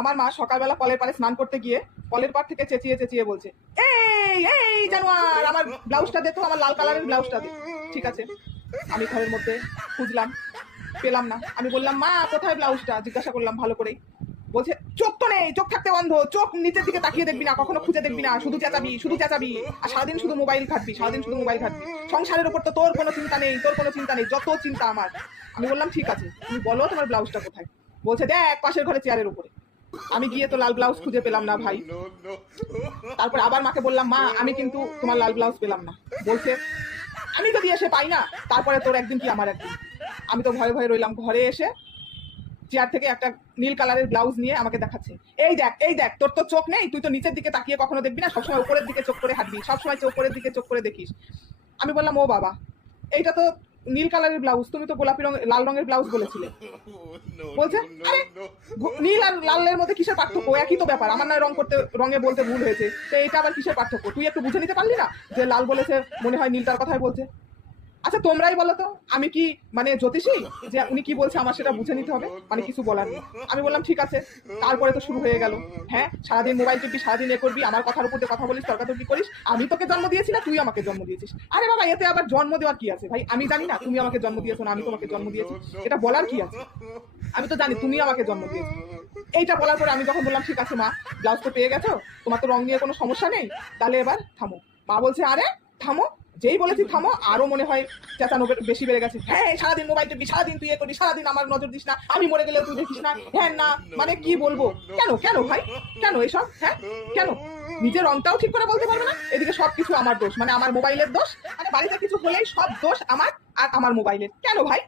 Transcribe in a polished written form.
আমার মা সকালবেলা কলের পাড়ে স্নান করতে গিয়ে কলের পাড় থেকে চেঁচিয়ে চেঁচিয়ে বলছে, এই এই জানোয়ার, আমার ব্লাউজটা দে তো, আমার লাল কালারের ব্লাউজটা দে। ঠিক আছে, আমি ঘরের মধ্যে খুঁজলাম, পেলাম না। আমি বললাম, মা কোথায় ব্লাউজটা, জিজ্ঞাসা করলাম ভালো করে। বলছে, চোখ তো নেই, চোখ থাকতে বন্ধ, চোখ নিচের দিকে তাকিয়ে দেখবি না, কখনো খুঁজে দেখবি না, শুধু চেঁচাবি শুধু চেঁচাবি, আর সারাদিন শুধু মোবাইল ঘাটবি, সারাদিন শুধু মোবাইল ঘাটবি, সংসারের উপর তো তোর কোনো চিন্তা নেই, তোর কোনো চিন্তা নেই, যত চিন্তা আমার। আমি বললাম, ঠিক আছে, তুমি বলো তোমার ব্লাউজটা কোথায়। বলছে, দেখ পাশের ঘরে চেয়ারের উপরে। আমি গিয়ে তো লাল ব্লাউজ খুঁজে পেলাম না ভাই। তারপর আবার মাকে বললাম, মা আমি কিন্তু তোমার লাল ব্লাউজ পেলাম না। বলছে, আমি যদি এসে পাই না, তারপরে তোর একদিন কি আমার একদিন। আমি তো ভয়ে ভয়ে রইলাম। ঘরে এসে চেয়ার থেকে একটা নীল কালারের ব্লাউজ নিয়ে আমাকে দেখাচ্ছে, এই দেখ এই দেখ, তোর তো চোখ নেই, তুই তো নিচের দিকে তাকিয়ে কখনো দেখবি না, সবসময় উপরের দিকে চোখ করে হাঁটবি, সবসময় উপরের দিকে চোখ করে দেখিস। আমি বললাম, ও বাবা, এইটা তো নীল কালারের ব্লাউজ, তুমি তো গোলাপি রঙের লাল রঙের ব্লাউজ বলেছিলে। বলছে, আরে নীল আর লালের মধ্যে কিসের পার্থক্য, একই তো ব্যাপার, আমার নয় রঙে বলতে ভুল হয়েছে, তো এটা আবার কিসের পার্থক্য, তুই একটু বুঝে নিতে পারলি না যে লাল বলেছে, মনে হয় নীলটার কথাই বলছে। আচ্ছা তোমরাই বলো তো, আমি কি মানে জ্যোতিষী যে উনি কি বলছে আমার সেটা বুঝে নিতে হবে, মানে কিছু বলার নেই। আমি বললাম, ঠিক আছে। তারপরে তো শুরু হয়ে গেল, হ্যাঁ সারাদিন মোবাইল টিপবি, সারাদিন এ করবি, আমার কথার উপর দিয়ে কথা বলিস, তর্কাতর্কি করিস, আমি তোকে জন্ম দিয়েছি না তুই আমাকে জন্ম দিয়েছিস। আরে বাবা, এতে আবার জন্ম দেওয়ার কি আছে ভাই, আমি জানি না তুমি আমাকে জন্ম দিয়েছো না আমি তোমাকে জন্ম দিয়েছি, এটা বলার কি আছে, আমি তো জানি তুমি আমাকে জন্ম দিয়েছো। এইটা বলার পরে আমি যখন বললাম, ঠিক আছে মা, ব্লাউজ তো পেয়ে গেছো, তোমার তো রং নিয়ে কোনো সমস্যা নেই, তাহলে এবার থামো। মা বলছে, আরে থামো, যেই বলেছি থামো আরো মনে হয় চেঁচানো বেশি বেড়ে গেছে। হ্যাঁ সারাদিন মোবাইল টিপবি, সারাদিন তুই এ করবি, সারাদিন আমার নজর দিস না, আমি মরে গেলেও তুই দেখিস না, হ্যাঁ না, মানে কি বলবো, কেন কেন ভাই, কেন এসব, হ্যাঁ কেন, নিজের রংটাও ঠিক করে বলতে পারবে না, এদিকে সবকিছু আমার দোষ, মানে আমার মোবাইলের দোষ, মানে বাড়িতে কিছু হলেই সব দোষ আমার আর আমার মোবাইলের, কেন ভাই।